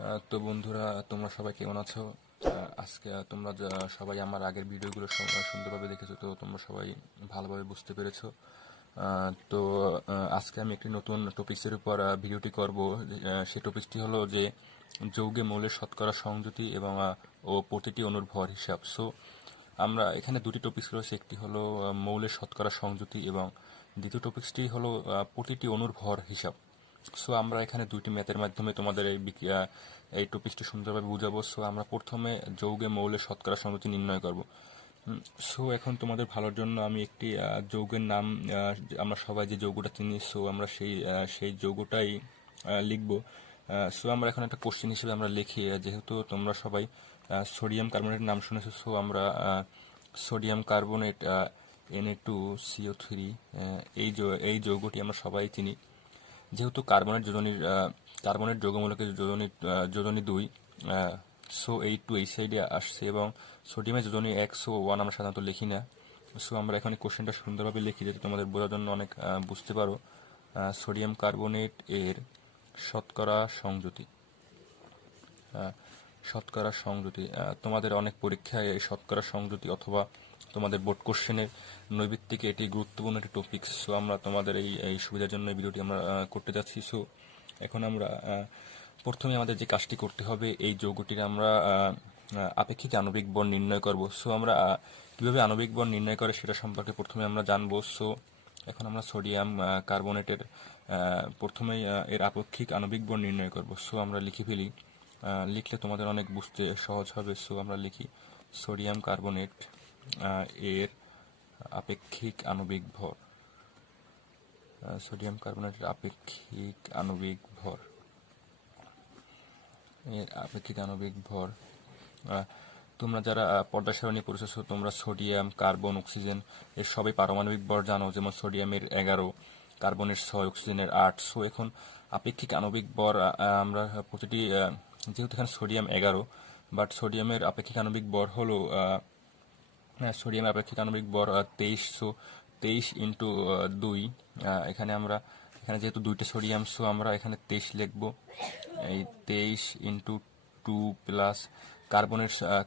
তো বন্ধুরা, তোমরা সবাই কেমন আছো? আজকে তোমরা সবাই আমার আগের ভিডিওগুলো সুন্দরভাবে দেখেছো, তো তোমরা সবাই ভালোভাবে বুঝতে পেরেছো। তো আজকে আমি একটি নতুন টপিক্সের উপর ভিডিওটি করব। সেই টপিকটি হলো যে যৌগে মৌলের শতকরা সংযুতি এবং ও প্রতিটি অণুর ভর হিসাব। সো আমরা এখানে দুটি টপিকস রয়েছে, একটি হলো মৌলের শতকরা সংযুতি এবং দ্বিতীয় টপিকসটি হলো প্রতিটি অণুর ভর হিসাব। সো আমরা এখানে দুইটি ম্যাথের মাধ্যমে তোমাদের এই টপিকটি সুন্দরভাবে বুঝাবো। সো আমরা প্রথমে যৌগে মৌলের শতকরা সংযুতি নির্ণয় করব। সো এখন তোমাদের ভালোর জন্য আমি একটি যৌগের নাম, আমরা সবাই যে যৌগটা চিনি, সো আমরা সেই যৌগটাই লিখব। সো আমরা এখন একটা কোশ্চেন হিসেবে আমরা লিখি, যেহেতু তোমরা সবাই সোডিয়াম কার্বনেটের নাম শুনেছো, সো আমরা সোডিয়াম কার্বনেট Na2CO3 এই যৌগটি আমরা সবাই চিনি। যেহেতু কার্বনের যৌগমূলকের যোজনী 2, সো এই 2 এই সাইডে আসছে এবং সোডিয়ামের যোজনী 1, সো 1 আমরা সাধারণত লিখি না। সো আমরা এখানে কোশ্চেনটা সুন্দরভাবে লিখি যাতে তোমাদের বোঝার জন্য অনেক বুঝতে পারো। সোডিয়াম কার্বনেট এর শতকরা সংযুতি। শতকরা সংযুতি তোমাদের অনেক পরীক্ষায় এই শতকরা সংযুতি অথবা তোমাদের বোর্ড কোশ্চেনের নৈবিত্তিকে এটি গুরুত্বপূর্ণ একটি টপিক। সো আমরা তোমাদের এই সুবিধার জন্য এই ভিডিওটি আমরা করতে যাচ্ছি। সো এখন আমরা প্রথমে আমাদের যে কাজটি করতে হবে, এই যৌগটির আমরা আপেক্ষিক আণবিক বল নির্ণয় করব। সো আমরা কীভাবে আণবিক বল নির্ণয় করে সেটা সম্পর্কে প্রথমে আমরা জানবো। সো এখন আমরা সোডিয়াম কার্বনেটের প্রথমেই এর আপেক্ষিক আণবিক বল নির্ণয় করব। সো আমরা লিখে ফেলি, লিখলে তোমাদের অনেক বুঝতে সহজ হবে। সো আমরা লিখি সোডিয়াম কার্বনেট এর আপেক্ষিক আণবিক ভর। সোডিয়াম কার্বনেটের আপেক্ষিক আণবিক ভর, এর আপেক্ষিক আণবিক ভর। তোমরা যারা পর্দা সারণী পড়েছো, তোমরা সোডিয়াম, কার্বন, অক্সিজেন এর সবই পারমাণবিক ভর জানো, যেমন সোডিয়ামের 11, কার্বনের 6, অক্সিজেনের 8। সো এখন আপেক্ষিক আণবিক ভর আমরা প্রতিটি, যেহেতু এখানে সোডিয়াম 11, বাট সোডিয়ামের আপেক্ষিক আণবিক ভর হলো সোডিয়ামের আপেক্ষিক আণবিক ভর 23। সো 23 ইন্টু 2, এখানে যেহেতু দুইটা সোডিয়াম, সো আমরা এখানে 23 লিখবো। এই 23 ইন্টু 2 প্লাস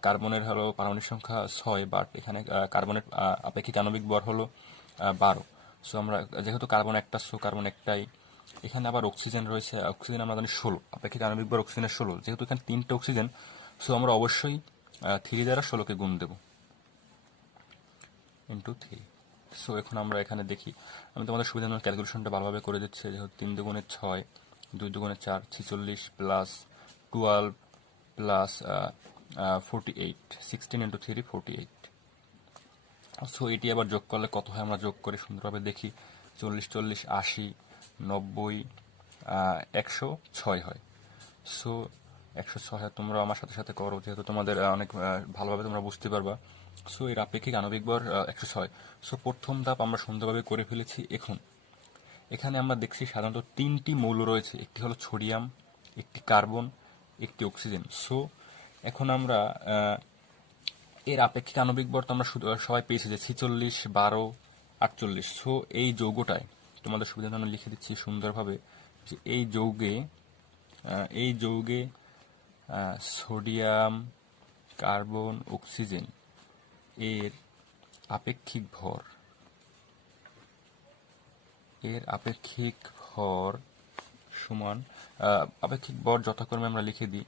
কার্বনের হলো পারমাণবিক সংখ্যা 6, বাট এখানে কার্বনের আপেক্ষিক আণবিক ভর হলো 12। সো আমরা যেহেতু কার্বন একটা, সো কার্বন একটাই। এখানে আবার অক্সিজেন রয়েছে, অক্সিজেন আমরা জানি 16, আপেক্ষিক আণবিক ভর অক্সিজেনের 16। যেহেতু এখানে 3টে অক্সিজেন, সো আমরা অবশ্যই 3 দ্বারা 16কে গুণ দেবো, ইন্টু 3। সো এখন আমরা এখানে দেখি, আমি তোমাদের সুবিধার জন্য ক্যালকুলেশনটা ভালোভাবে করে দিচ্ছি। যেহেতু 3 দুগুণে 6, 2 দুগুণে 4, 46 প্লাস 12 প্লাস 48, 16 ইন্টু 3, 48। সো এটি আবার যোগ করলে কত হয় আমরা যোগ করে সুন্দরভাবে দেখি। 40, 40, 80, 90, 106 হয়। সো 106 হয়। তোমরা আমার সাথে সাথে করো, যেহেতু তোমাদের অনেক ভালোভাবে তোমরা বুঝতে পারবা। সো এর আপেক্ষিক আণবিক ভর 106। সো প্রথম ধাপ আমরা সুন্দরভাবে করে ফেলেছি। এখানে আমরা দেখছি সাধারণত 3টি মৌল রয়েছে, একটি হলো সোডিয়াম, একটি কার্বন, একটি অক্সিজেন। সো এখন আমরা এর আপেক্ষিক আণবিক ভর তো আমরা সবাই পেয়েছি যে 46, 12, 48। সো এই যৌগটায় তোমাদের সুবিধার জন্য লিখে দিচ্ছি সুন্দরভাবে যে এই যৌগে সোডিয়াম, কার্বন, অক্সিজেন এর আপেক্ষিক ভর সমান, আপেক্ষিক ভর যথাক্রমে আমরা লিখে দিই।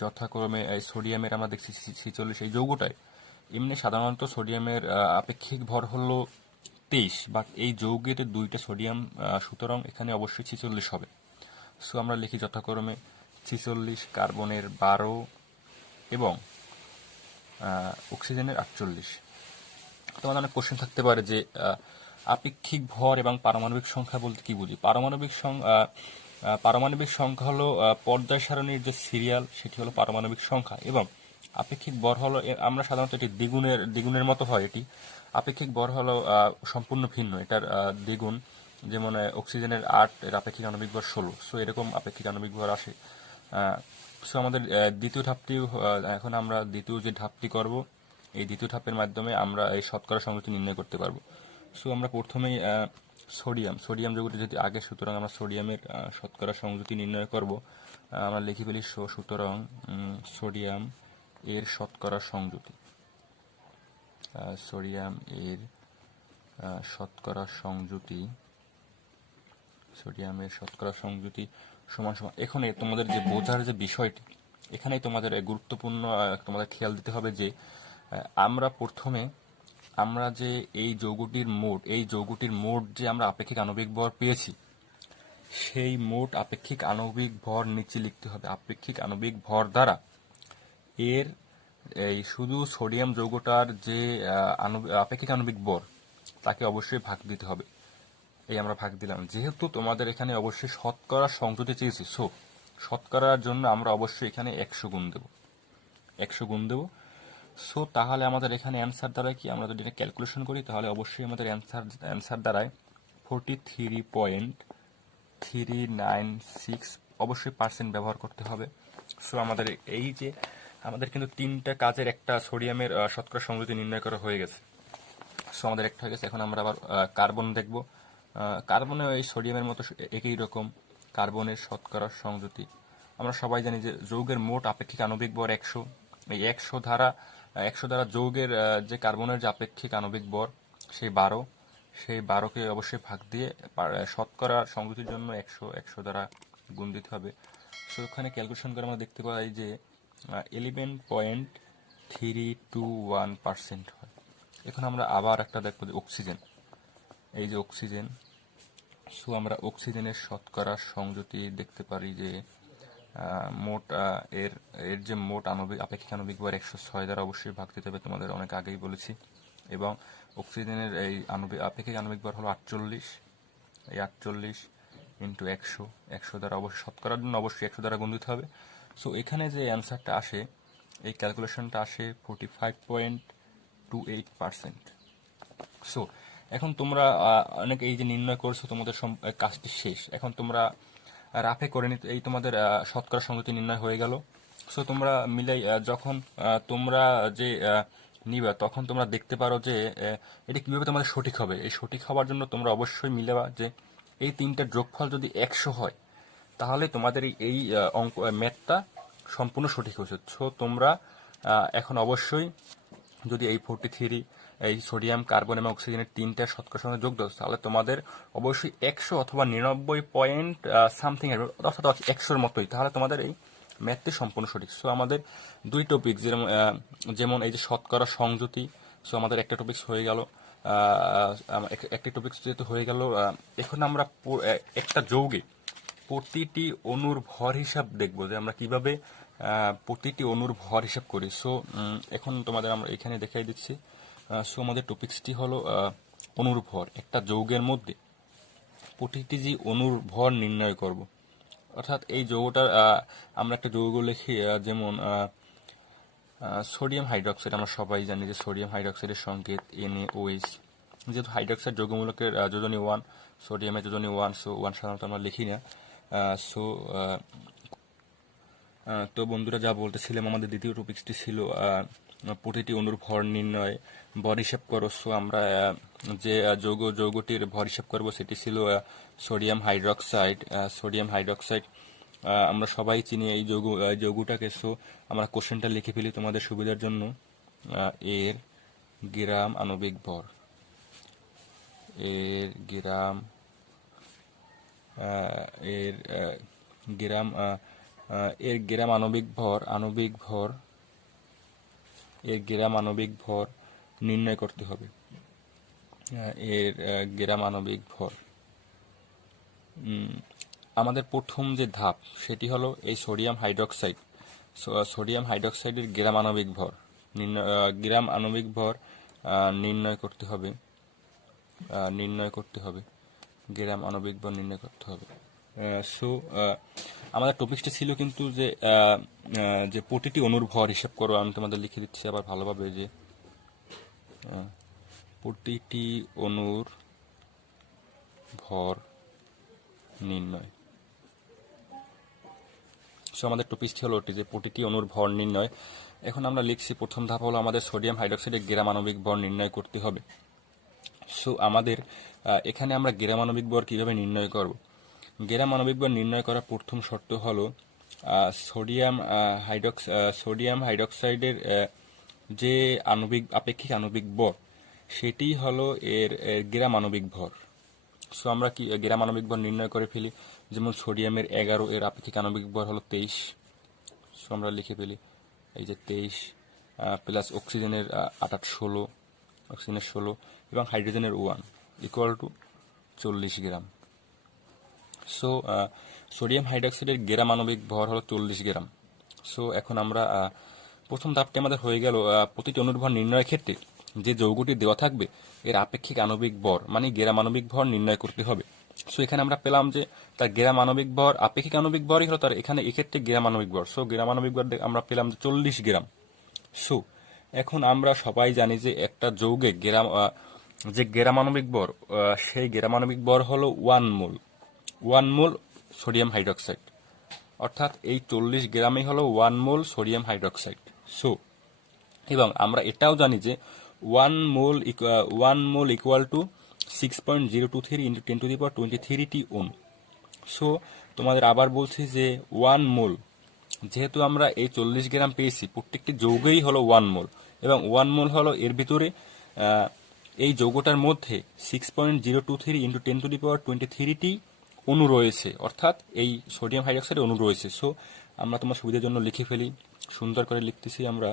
যথাক্রমে এই সোডিয়ামের আমরা দেখছি 46 এই যৌগটায়। এমনি সাধারণত সোডিয়ামের আপেক্ষিক ভর হলো 23, বাট এই যৌগেতে 2টা সোডিয়াম, সুতরাং এখানে অবশ্যই 46 হবে। সো আমরা লিখি যথাক্রমে 46, কার্বনের 12 এবং অক্সিজেনের 48। তোমাদের অনেক কোশ্চেন থাকতে পারে যে আপেক্ষিক ভর এবং পারমাণবিক সংখ্যা বলতে কি বুঝি। পারমাণবিক সংখ্যা হলো পর্যায় সারণীর যে সিরিয়াল, সেটি হলো পারমাণবিক সংখ্যা, এবং আপেক্ষিক ভর হলো, আমরা সাধারণত এটি দ্বিগুণের মতো হয়। এটি আপেক্ষিক ভর হলো সম্পূর্ণ ভিন্ন, এটার দ্বিগুণ। যেমন অক্সিজেনের 8, এর আপেক্ষিক আণবিক ভর 16। সো এরকম আপেক্ষিক আণবিক ভর আসে। সো আমাদের দ্বিতীয় ধাপটি, এখন আমরা দ্বিতীয় যে ধাপটি করব, এই দ্বিতীয় ধাপের মাধ্যমে আমরা এই শতকরা সংযুতি নির্ণয় করতে পারবো। সো আমরা প্রথমেই সোডিয়াম যৌগটি যদি আগে, সুতরাং আমরা সোডিয়ামের শতকরা সংযুতি নির্ণয় করব। আমরা লিখে ফেলি সুতরাং সোডিয়াম এর শতকরা সংযুতি, সোডিয়াম এর শতকরা সংযুতি, সোডিয়ামের শতকরা সংযুতি সমান সমান। এখানে তোমাদের যে বোঝার যে বিষয়টি, এখানে তোমাদের গুরুত্বপূর্ণ তোমাদের খেয়াল দিতে হবে যে আমরা প্রথমে আমরা যে এই যৌগটির মোট যে আমরা আপেক্ষিক আণবিক ভর পেয়েছি, সেই মোট আপেক্ষিক আণবিক ভর নিচে লিখতে হবে। আপেক্ষিক আণবিক ভর দ্বারা এর এই শুধু সোডিয়াম যৌগটার যে আপেক্ষিক আণবিক ভর তাকে অবশ্যই ভাগ দিতে হবে। এই আমরা ভাগ দিলাম। যেহেতু তোমাদের এখানে অবশ্যই শতকরা সংযুতি চেয়েছি, সো শতকরার জন্য আমরা অবশ্যই এখানে 100 গুণ দেব। সো তাহলে আমাদের এখানে অ্যান্সার দ্বারায় কি, আমরা যদি এটা ক্যালকুলেশন করি তাহলে অবশ্যই আমাদের অ্যান্সার দ্বারায় 43.396 অবশ্যই পার্সেন্ট ব্যবহার করতে হবে। সো আমাদের এই যে আমাদের কিন্তু 3টা কাজের একটা সোডিয়ামের শতকরা সংযুতি নির্ণয় করা হয়ে গেছে। সো আমাদের একটা হয়ে গেছে। এখন আমরা আবার কার্বন দেখব। কার্বনে এই সোডিয়ামের মতো একই রকম কার্বনের শতকরা সংযুতি। আমরা সবাই জানি যে যৌগের মোট আপেক্ষিক আণবিক ভর 100। এই 100 দ্বারা যৌগের যে কার্বনের যে আপেক্ষিক আণবিক ভর সেই 12, সেই 12কে অবশ্যই ভাগ দিয়ে শতকরা সংযুতির জন্য 100 দ্বারা গুণ দিতে হবে। সো ওখানে ক্যালকুলেশন করে আমরা দেখতে পাই যে 11.321% হয়। এখন আমরা আবার একটা দেখবো যে অক্সিজেন, এই যে অক্সিজেন। সো আমরা অক্সিজেনের শতকরা সংযুতি দেখতে পারি যে মোট এর যে মোট আপেক্ষিক আণবিক ভর 106 দ্বারা অবশ্যই ভাগ দিতে হবে, তোমাদের অনেক আগেই বলেছি। এবং অক্সিজেনের এই আপেক্ষিক আণবিক ভর হলো 48। এই 48 ইন্টু 100 দ্বারা অবশ্যই শতকরার জন্য অবশ্যই 100 দ্বারা গুণ দিতে হবে। সো এখানে যে অ্যান্সারটা আসে, এই ক্যালকুলেশনটা আসে 45.28%। সো এখন তোমরা অনেক এই যে নির্ণয় করছো, তোমাদের কাজটি শেষ। এখন তোমরা রাফে করে নিতে, এই তোমাদের শতকরা সংযুতি নির্ণয় হয়ে গেল। সো তোমরা মিলাই যখন তোমরা যে নিবা, তখন তোমরা দেখতে পারো যে এটা কিভাবে তোমাদের সঠিক হবে। এই সঠিক হওয়ার জন্য তোমরা অবশ্যই মিলাবা যে এই 3টার যোগফল যদি 100 হয়, তাহলে তোমাদের এই অঙ্ক ম্যাথটা সম্পূর্ণ সঠিক হয়েছে। সো তোমরা এখন অবশ্যই যদি এই 43 এই সোডিয়াম, কার্বন এবং অক্সিজেনের 3টা শতকরা সঙ্গে যোগ দাও, তাহলে তোমাদের অবশ্যই 100 অথবা 99 পয়েন্ট সামথিং অর্থাৎ 100-র মতোই, তাহলে তোমাদের এই ম্যাথটি সম্পূর্ণ সঠিক। সো আমাদের 2 টপিক, যেমন এই যে শতকরা সংযুতি, সো আমাদের একটা টপিক্স হয়ে গেল। একটি টপিক্স যেহেতু হয়ে গেল, এখন আমরা একটা যৌগে প্রতিটি অণুর ভর হিসাব দেখব যে আমরা কিভাবে প্রতিটি অণুর ভর হিসাব করি। সো এখন তোমাদের আমরা এখানে দেখাই দিচ্ছি। সো আমাদের টপিক্সটি হলো অণুর ভর। একটা যৌগের মধ্যে প্রতিটি যে অণুর ভর নির্ণয় করব, অর্থাৎ এই যৌগটার আমরা একটা যৌগ লিখি, যেমন সোডিয়াম হাইড্রক্সাইড। আমরা সবাই জানি যে সোডিয়াম হাইড্রক্সাইডের সংকেত NaOH। যেহেতু হাইড্রক্সাইড যৌগমূলকের যোজনী 1, সোডিয়ামের যোজনী 1, সো 1 সাধারণত আমরা লিখি না। সো তো বন্ধুরা, যা বলতেছিলাম, আমাদের দ্বিতীয় টপিকসটি ছিল প্রতিটি অণুর ভর নির্ণয়, ভর হিসাব করো। সো আমরা যে যৌগটির ভর হিসাব করব সেটি ছিল সোডিয়াম হাইড্রক্সাইড। আমরা সবাই চিনি এই যৌগটাকে। সো আমরা কোশ্চেনটা লিখে ফেলি তোমাদের সুবিধার জন্য। এর গ্রাম আণবিক ভর, এর গ্রাম আণবিক ভর নির্ণয় করতে হবে। এর গ্রাম আণবিক ভর, আমাদের প্রথম যে ধাপ সেটি হলো এই সোডিয়াম হাইড্রক্সাইডের গ্রাম আণবিক ভর নির্ণয় করতে হবে। গ্রাম আণবিক ভর নির্ণয় করতে হবে। সো আমাদের টপিকটা ছিল কিন্তু যে প্রতিটি অণুর ভর হিসাব করো। আমি তোমাদের লিখে দিচ্ছি আবার ভালোভাবে যে প্রতিটি অণুর ভর নির্ণয়। সো আমাদের টপিকটি হলো যে প্রতিটি অণুর ভর নির্ণয়। এখন আমরা লিখছি প্রথম ধাপ হলো আমাদের সোডিয়াম হাইড্রক্সাইডের গ্রাম আণবিক ভর নির্ণয় করতে হবে। সো আমাদের এখানে আমরা গ্রাম আণবিক ভর কিভাবে নির্ণয় করব। গ্রাম আণবিক ভর নির্ণয় করার প্রথম শর্ত হলো সোডিয়াম হাইড্রক্সাইডের যে আপেক্ষিক আণবিক ভর সেটি হলো এর গ্রাম আণবিক ভর। সো আমরা কি গ্রাম আণবিক ভর নির্ণয় করে ফেলি। যেমন সোডিয়ামের 11, এর আপেক্ষিক আণবিক ভর হলো 23। সো আমরা লিখে ফেলি এই যে 23 প্লাস অক্সিজেনের 16, অক্সিজেনের 16 এবং হাইড্রোজেনের 1 equal to 40 gram. So sodium হাইড্রক্সাইডের গ্রাম আণবিক ভর হলো 40 গ্রাম। সো এখন আমরা প্রথম ধাপটি আমাদের হয়ে গেল প্রতিটি অণুর ভর নির্ণয়ের ক্ষেত্রে যে যৌগটি দেওয়া থাকবে এর আপেক্ষিক আণবিক ভর মানে গ্রাম আণবিক ভর নির্ণয় করতে হবে। সো এখানে আমরা পেলাম যে তার গ্রাম আণবিক ভর আপেক্ষিক আণবিক ভরই হলো তার এখানে এক্ষেত্রে গ্রাম আণবিক ভর। সো গ্রাম আণবিক ভর আমরা পেলাম 40 গ্রাম। সো এখন আমরা সবাই জানি যে একটা যৌগে যে গ্রাম আণবিক ভর সেই গ্রাম আণবিক ভর হলো 1 মোল। 1 মোল সোডিয়াম হাইড্রক্সাইড, অর্থাৎ এই 40 গ্রামই হলো 1 মোল সোডিয়াম হাইড্রক্সাইড। সো এবং আমরা এটাও জানি যে 1 মোল ইকুয়াল টু 6.023 ইন্টু 10⁻23 টি ওহম। সো তোমাদের আবার বলছি যে 1 মোল, যেহেতু আমরা এই 40 গ্রাম পেয়েছি, প্রত্যেকটি যৌগই হলো 1 মোল এবং 1 মোল হলো এর ভিতরে এই যৌগটার মধ্যে 6.023 ইন্টু 10⁻23 টি অণু রয়েছে, অর্থাৎ এই সোডিয়াম হাইড্রক্সাইডের অণু রয়েছে। সো আমরা তোমার সুবিধার জন্য লিখে ফেলি, সুন্দর করে লিখতেছি আমরা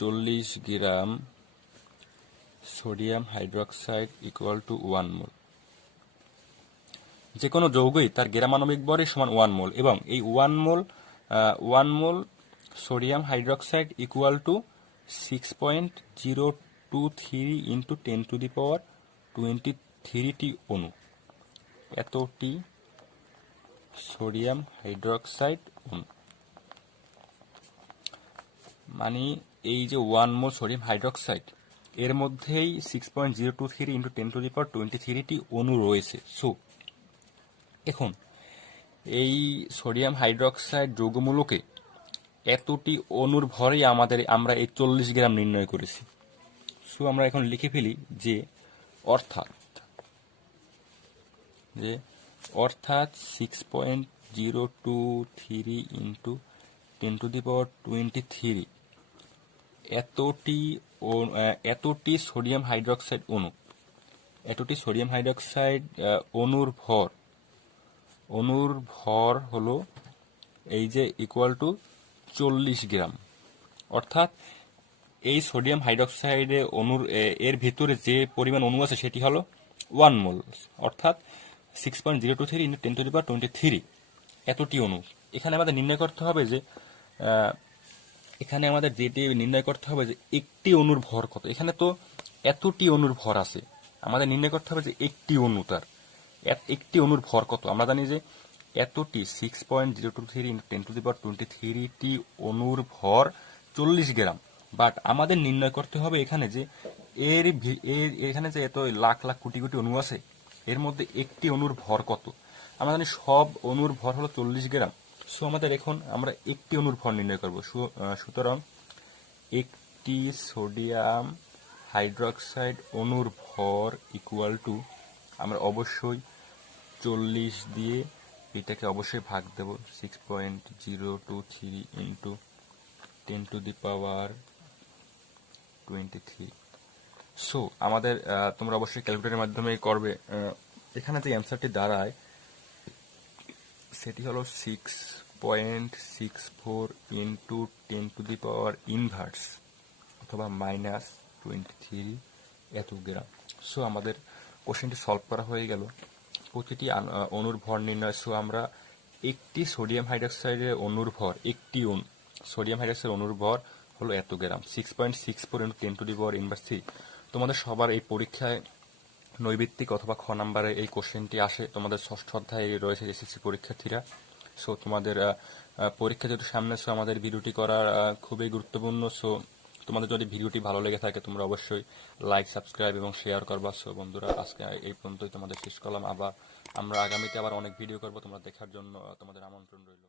40 gram sodium hydroxide equal to 1 মোল। যে কোনো যৌগই তার গ্রাম আণবিক ভরই সমান 1 মোল এবং এই 1 মোল sodium hydroxide equal to 6.023 into 10⁻23 টি অণু, এতটি সোডিয়াম হাইড্রক্সাইড অণু। মানে এই যে 1 মোল সোডিয়াম হাইড্রক্সাইড এর মধ্যেই 6.023 ইন্টু 10⁻23 টি অণু রয়েছে। সো এখন এই সোডিয়াম হাইড্রক্সাইড যৌগমূলকে এতটি অণুর ভরেই আমরা এই 40 গ্রাম নির্ণয় করেছি। সো আমরা এখন লিখে ফেলি যে অর্থাৎ 6.023 ইন্টু 10⁻23 এতটি সোডিয়াম হাইড্রক্সাইড অণু, এতটি সোডিয়াম হাইড্রক্সাইড অণুর ভর হলো এই যে ইকুয়াল টু 40 গ্রাম। অর্থাৎ এই সোডিয়াম হাইড্রক্সাইডে এর ভিতরে যে পরিমাণ অণু আছে সেটি হলো 1 মোল, অর্থাৎ 6.023 ইন্টু 10⁻23 এতটি অণু। এখানে আমাদের নির্ণয় করতে হবে যে একটি অণুর ভর কত। এখানে তো এতটি অণুর ভর আছে, আমাদের নির্ণয় করতে হবে যে একটি অণুর ভর কত। আমরা জানি যে এতটি 6.023 ইন্টু 10⁻23 টি অণুর ভর 40 গ্রাম। বাট আমাদের নির্ণয় করতে হবে এখানে যে এখানে যে এত লাখ লাখ কোটি কোটি অণু আছে এর মধ্যে একটি অণুর ভর কত। আমরা জানি সব অণুর ভর হলো 40 গ্রাম। সো আমরা একটি অণুর ভর নির্ণয় করব। সুতরাং একটি সোডিয়াম হাইড্রক্সাইড অণুর ভর ইকুয়াল টু আমরা অবশ্যই 40 দিয়ে এটাকে অবশ্যই ভাগ দেব 6.023 ইন্টু 10⁻23। সো আমাদের তোমরা অবশ্যই ক্যালকুলেটরের মাধ্যমে করবে। এখানে যে অ্যান্সারটি দাঁড়ায় সেটি হলো 6.64 ইন্টু 10⁻⁻⁰ অথবা -23 এত গ্রাম। সো আমাদের কোশ্চেনটি সলভ করা হয়ে গেল। প্রতিটি অণুর ভর নির্ণয়। সো আমরা একটি সোডিয়াম হাইড্রক্সাইডের অণুর ভর, সোডিয়াম হাইড্রক্সাইড অণুর ভর হলো এত গ্রাম, 6.64 ইন্টু 10⁻⁰। তোমাদের সবার এই পরীক্ষায় নৈবিত্তিক অথবা খ নাম্বারে এই কোশ্চেনটি আসে। তোমাদের ষষ্ঠ অধ্যায়ে রয়েছে এসএসসি পরীক্ষার্থীরা। সো তোমাদের পরীক্ষা যেহেতু সামনে, সো আমাদের ভিডিওটি করা খুবই গুরুত্বপূর্ণ। সো তোমাদের যদি ভিডিওটি ভালো লেগে থাকে তোমরা অবশ্যই লাইক, সাবস্ক্রাইব এবং শেয়ার করবা। সো বন্ধুরা, আজকে এই পর্যন্তই তোমাদের শেষ করলাম। আমরা আগামীতে আবার অনেক ভিডিও করবো, তোমরা দেখার জন্য তোমাদের আমন্ত্রণ রইল।